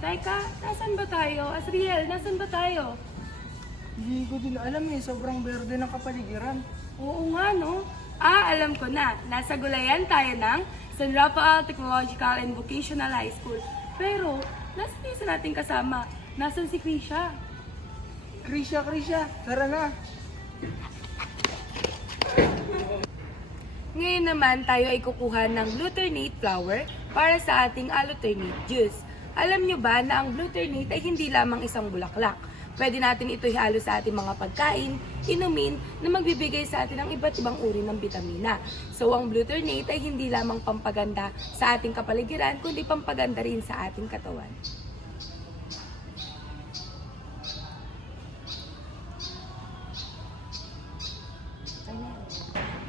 Teka, nasan ba tayo? Asriel, nasan ba tayo? Hindi ko din alam eh, sobrang berde ng kapaligiran. Oo nga, no? Alam ko na. Nasa gulayan tayo ng San Rafael Technological and Vocational High School. Pero, nasan yung isa nating kasama? Nasan si Krisha? Krisha, tara na. Ngayon naman, tayo ay kukuha ng glutamate flour para sa ating alloternate juice. Alam nyo ba na ang glutamate ay hindi lamang isang bulaklak? Pwede natin ito ihalo sa ating mga pagkain, inumin, na magbibigay sa atin ng iba't ibang uri ng bitamina. So, ang glutamate ay hindi lamang pampaganda sa ating kapaligiran, kundi pampaganda rin sa ating katawan.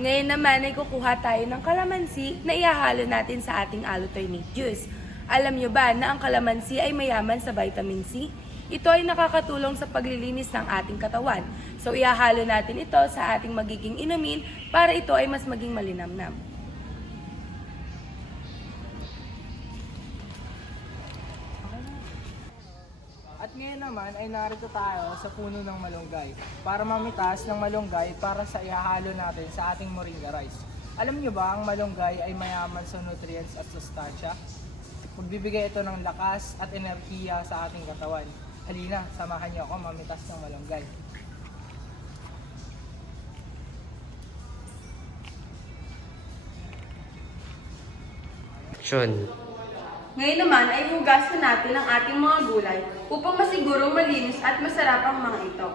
Ngayon naman ay kukuha tayo ng kalamansi na ihahalo natin sa ating alloternate juice. Alam nyo ba na ang kalamansi ay mayaman sa vitamin C? Ito ay nakakatulong sa paglilinis ng ating katawan. So ihahalo natin ito sa ating magiging inumin para ito ay mas maging malinamnam. At ngayon naman ay narito tayo sa puno ng malunggay para mamitas ng malunggay para sa ihahalo natin sa ating moringa rice. Alam nyo ba ang malunggay ay mayaman sa nutrients at sustansya? Magbibigay ito ng lakas at enerhiya sa ating katawan. Halina, samahan niyo ako mamitas ng malunggay. Action. Ngayon naman ay hugasan natin ang ating mga gulay upang masigurong malinis at masarap ang mga ito.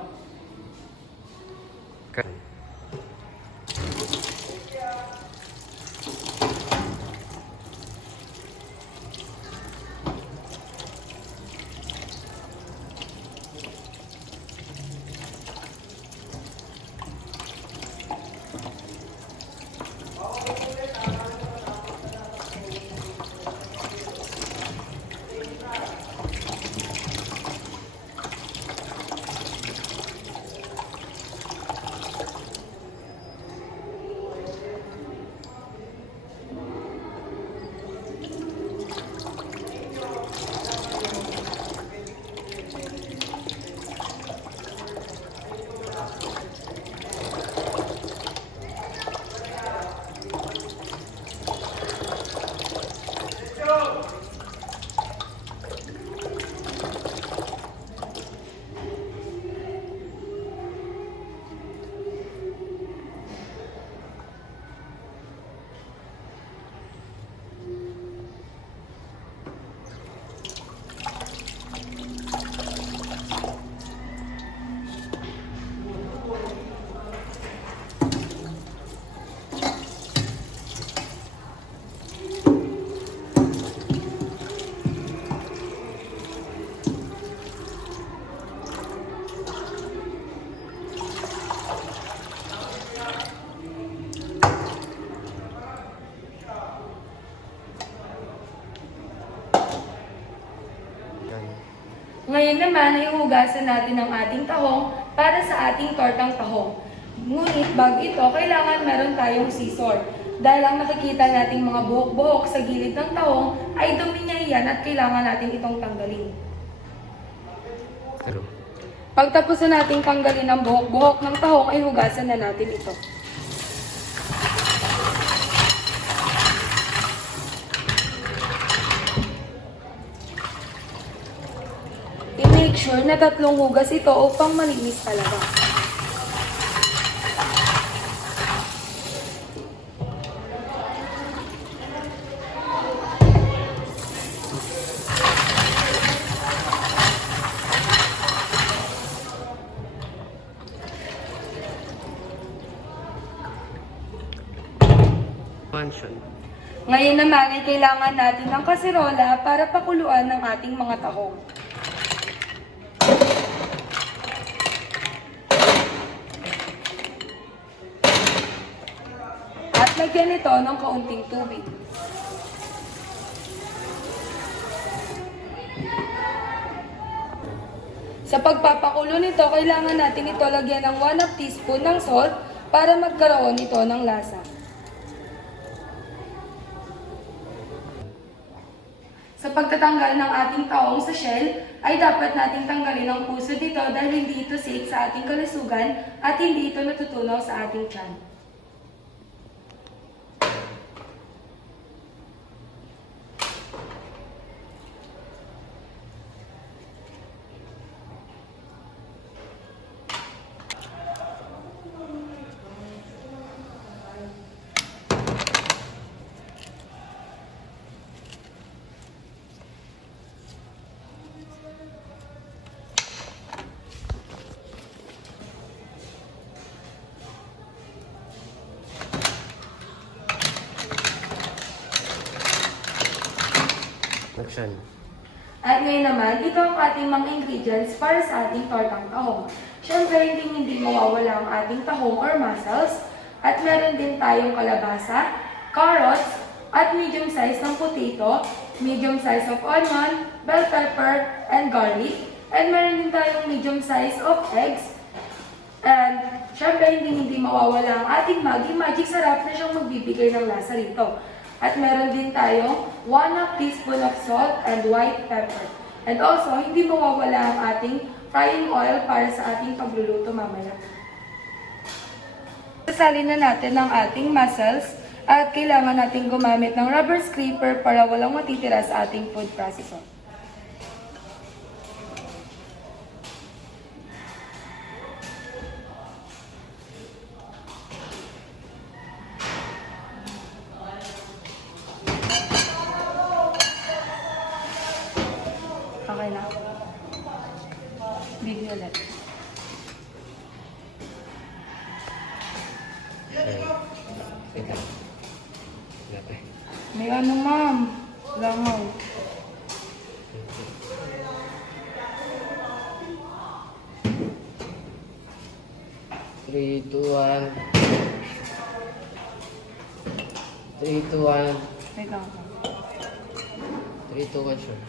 Ngayon naman ay hugasan natin ang ating tahong para sa ating tortang tahong. Ngunit bago ito, kailangan meron tayong scissor. Dahil ang nakikita nating mga buhok-buhok sa gilid ng tahong ay dumi niya yan at kailangan natin itong tanggalin. True. Pagtapos na nating tanggalin ang buhok-buhok ng tahong ay hugasan na natin ito. I-make sure na 3 hugas ito upang malinis talaga. Mansion. Ngayon naman ay kailangan natin ng kasirola para pakuluan ng ating mga tahong. At lagyan ito ng kaunting tubig. Sa pagpapakulo nito, kailangan natin ito lagyan ng 1/2 teaspoon ng salt para magkaroon ito ng lasa. Sa pagtatapos pagtanggal ng ating taong sa shell, ay dapat nating tanggalin ang puso dito dahil hindi ito safe sa ating kalusugan at hindi ito natutunaw sa ating tiyan. Action. At ngayon naman, ito ang ating mga ingredients para sa ating tortang tahong. Siyempre, hindi mawawala ang ating tahong or mussels. At meron din tayong kalabasa, carrots, at medium size ng potato, medium size of onion, bell pepper, and garlic. And meron din tayong medium size of eggs. And syempre, hindi mawawala ang ating Maggi. Magic sarap na siyang magbibigay ng lasa rito. At meron din tayong 1/2 teaspoon of salt and white pepper. And also, hindi mawawala ang ating frying oil para sa ating pagluluto mamaya. Sasalin na natin ang ating mussels at kailangan natin gumamit ng rubber scraper para walang matitira sa ating food processor. Okay na. Bigyan ulit. Wait lang. Wala pa eh. May ano, ma'am? Langaw. Three, two, one. 3, 2, 1. Wait lang. 3, 2, 1, sure.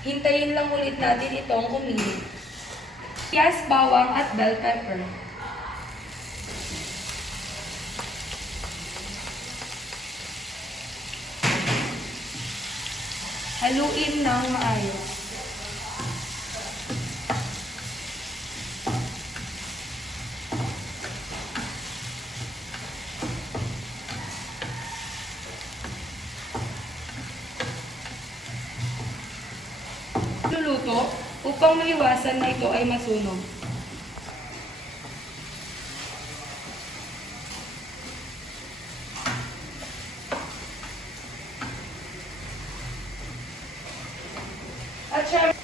Hintayin lang ulit natin itong uminit. Sibuyas, bawang at bell pepper. Haluin ng maayos. Luluto upang maiwasan na ito ay masunog. At syempre,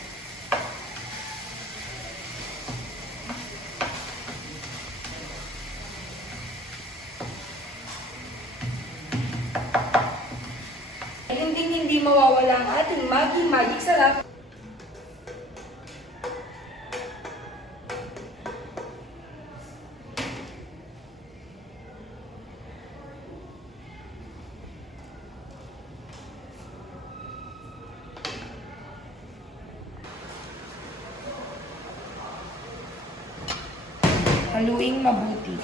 mawawala ang ating maging magic sarap. Haluing mabuti.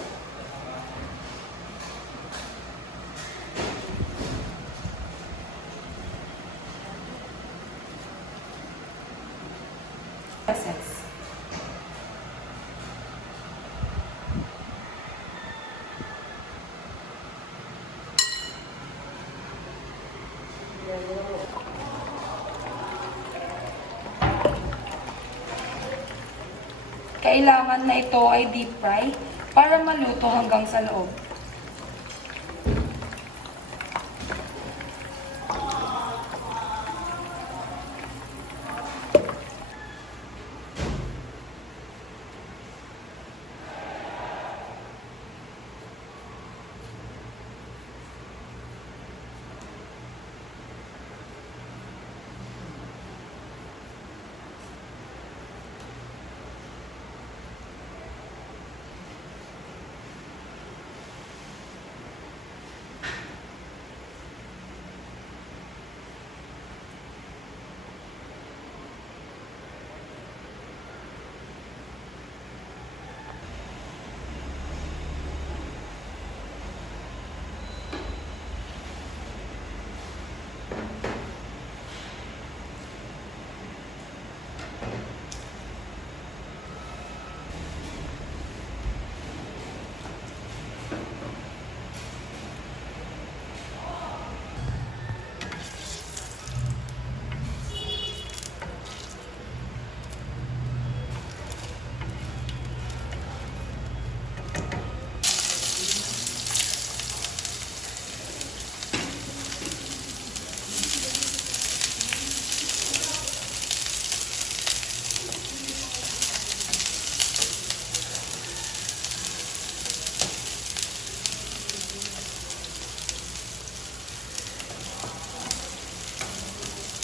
Process. Kailangan na ito ay deep fry para maluto hanggang sa loob.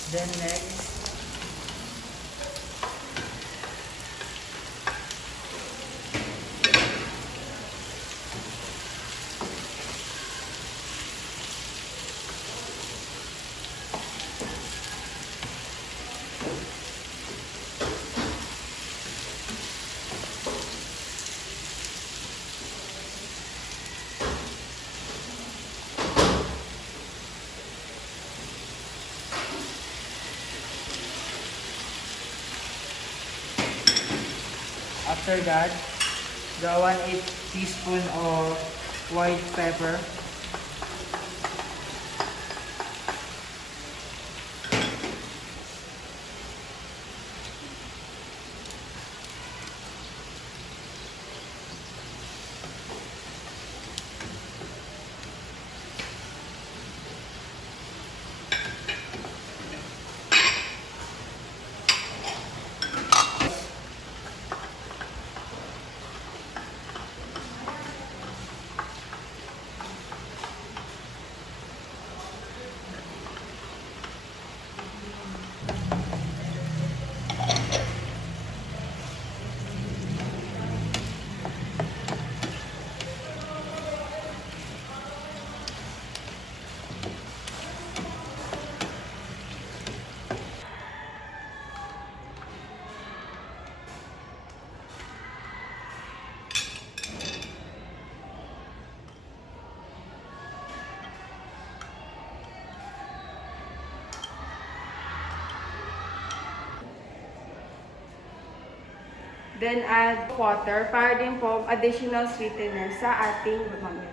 Then next, after that, the 1/8 teaspoon of white pepper. Then add water para din po additional sweetener sa ating gumalo.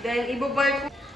Then ibo-boil po